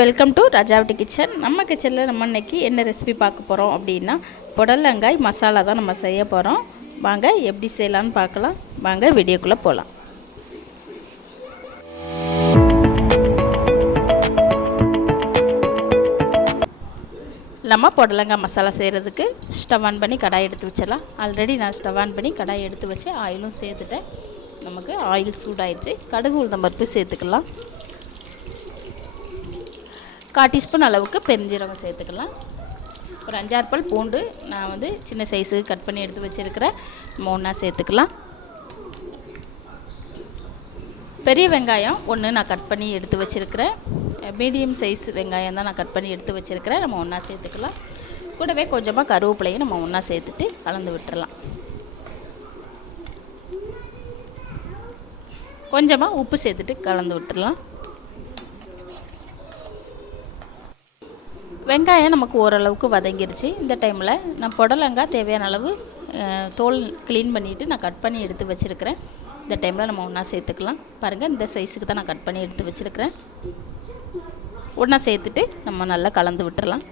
Welcome to ராஜாவட்டி kitchen நம்ம கிச்சனில் நம்ம இன்றைக்கி என்ன ரெசிபி பார்க்க போகிறோம் அப்படின்னா புடலங்காய் மசாலா தான் நம்ம செய்ய போகிறோம் வாங்க எப்படி செய்யலான்னு பார்க்கலாம். வாங்க வீடியோக்குள்ளே போகலாம் நம்ம புடலங்காய் மசாலா செய்கிறதுக்கு ஸ்டவ் ஆன் பண்ணி கடாய் எடுத்து வச்சிடலாம். ஆல்ரெடி நான் ஸ்டவ் ஆன் பண்ணி கடாய் எடுத்து வச்சு ஆயிலும் சேர்த்துட்டேன். நமக்கு ஆயில் சூடாயிடுச்சு. கடுகு உளுந்தம் பருப்பு சேர்த்துக்கலாம். கால் டீஸ்பூன் அளவுக்கு பெருஞ்சீரகம் சேர்த்துக்கலாம். ஒரு அஞ்சாறு பல் பூண்டு நான் வந்து சின்ன சைஸுக்கு கட் பண்ணி எடுத்து வச்சுருக்கிறேன் நம்ம ஒன்றா சேர்த்துக்கலாம். பெரிய வெங்காயம் ஒன்று நான் கட் பண்ணி எடுத்து வச்சுருக்கிறேன் மீடியம் சைஸ் வெங்காயம் தான் நான் கட் பண்ணி எடுத்து வச்சுருக்கிறேன் நம்ம ஒன்றா சேர்த்துக்கலாம். கூடவே கொஞ்சமாக கருவேப்பிலையும் நம்ம ஒன்றா சேர்த்துட்டு கலந்து விட்டுறலாம். கொஞ்சமாக உப்பு சேர்த்துட்டு கலந்து விட்டுடலாம் வெங்காயம் நமக்கு ஓரளவுக்கு வதங்கிருச்சு. இந்த டைமில் நான் புடலங்காய் தேவையான அளவு தோல் க்ளீன் பண்ணிவிட்டு நான் கட் பண்ணி எடுத்து வச்சுருக்கிறேன். இந்த டைமில் நம்ம ஒன்றா சேர்த்துக்கலாம். பாருங்கள் இந்த சைஸுக்கு தான் நான் கட் பண்ணி எடுத்து வச்சுருக்கிறேன். ஒன்றா சேர்த்துட்டு நம்ம நல்லா கலந்து விட்டுறலாம்.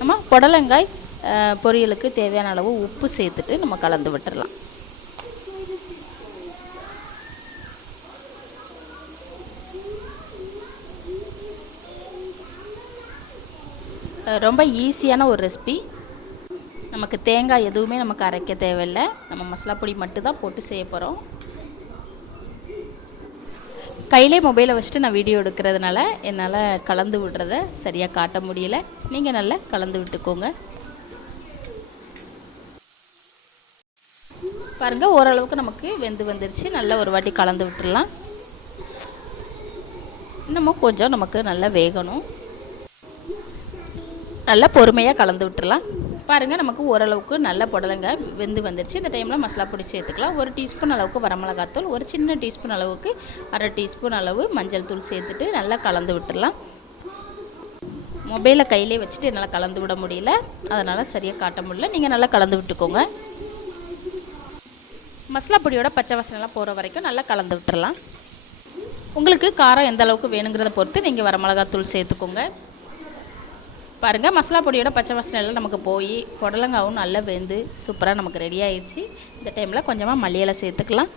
நம்ம புடலங்காய் பொரியலுக்கு தேவையான அளவு உப்பு சேர்த்துட்டு நம்ம கலந்து விட்டுறலாம். ரொம்ப ஈஸியான ஒரு ரெசிபி. நமக்கு தேங்காய் எதுவுமே நமக்கு அரைக்க தேவையில்லை. நம்ம மசாலா பொடி மட்டும்தான் போட்டு செய்ய போகிறோம் கையிலே மொபைலை வச்சுட்டு நான் வீடியோ எடுக்கிறதுனால என்னால் கலந்து விடுறத சரியாக காட்ட முடியல. நீங்கள் நல்லா கலந்து விட்டுக்கோங்க. பாருங்கள் ஓரளவுக்கு நமக்கு வெந்து வந்துருச்சு. நல்லா ஒரு வாட்டி கலந்து விட்டுடலாம் இன்னமும் கொஞ்சம் நமக்கு நல்லா வேகணும். நல்லா பொறுமையாக கலந்து விட்டுடலாம் பாருங்கள் நமக்கு ஓரளவுக்கு நல்ல புடலங்க வெந்து வந்துருச்சு. இந்த டைமில் மசாலா பொடி சேர்த்துக்கலாம். ஒரு டீஸ்பூன் அளவுக்கு வரமிளகாத்தூள் ஒரு சின்ன டீஸ்பூன் அளவுக்கு அரை டீஸ்பூன் அளவு மஞ்சள் தூள் சேர்த்துட்டு நல்லா கலந்து விட்டுடலாம் மொபைலை கையிலே வச்சுட்டு என்னால் கலந்து விட முடியல. அதனால் சரியாக காட்ட முடியல. நீங்கள் நல்லா கலந்து விட்டுக்கோங்க. மசாலா பொடியோட பச்சை வாசனைலாம் போகிற வரைக்கும் நல்லா கலந்து விட்டுடலாம் உங்களுக்கு காரம் எந்த அளவுக்கு வேணுங்கிறத பொறுத்து நீங்கள் வரமிளகாத்தூள் சேர்த்துக்கோங்க. பாருங்கள் மசாலா பொடியோட பச்சை வாசனை எல்லாம் நமக்கு போய் புடலங்காவும் நல்லா வெந்து சூப்பராக நமக்கு ரெடி ஆயிடுச்சு. இந்த டைமில் கொஞ்சமாக மல்லியலை சேர்த்துக்கலாம்.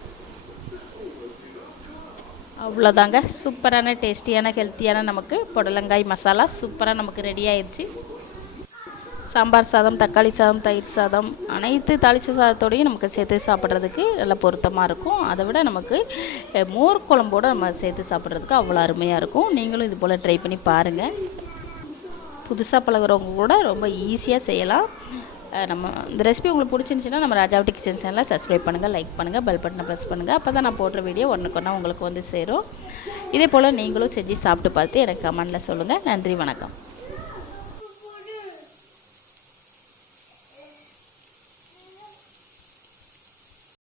அவ்வளோதாங்க. சூப்பரான டேஸ்டியான ஹெல்த்தியான நமக்கு புடலங்காய் மசாலா சூப்பராக நமக்கு ரெடி ஆயிடுச்சு. சாம்பார் சாதம் தக்காளி சாதம் தயிர் சாதம் அனைத்து தாளிச்ச சாதத்தோடையும் நமக்கு சேர்த்து சாப்பிட்றதுக்கு நல்லா பொருத்தமாக இருக்கும். அதை விட நமக்கு மோர் குழம்போடு நம்ம சேர்த்து சாப்பிட்றதுக்கு அவ்வளோ அருமையாக இருக்கும். நீங்களும் இது போல் ட்ரை பண்ணி பாருங்கள் புதுசாக பழகிறவங்க கூட ரொம்ப ஈஸியாக செய்யலாம். நம்ம இந்த ரெசிபி உங்களுக்கு பிடிச்சிருந்துச்சின்னா நம்ம ராஜாவட்டி கிச்சன் சேனலில் சப்ஸ்கிரைப் பண்ணுங்கள் லைக் பண்ணுங்கள் பெல் பட்டனை ப்ரெஸ் பண்ணுங்கள் அப்போ தான் நான் போடுற வீடியோ ஒன்றுக்கு ஒன்றா உங்களுக்கு வந்து சேரும். இதே போல் நீங்களும் செஞ்சு சாப்பிட்டு பார்த்து எனக்கு கமெண்டில் சொல்லுங்கள் நன்றி வணக்கம்.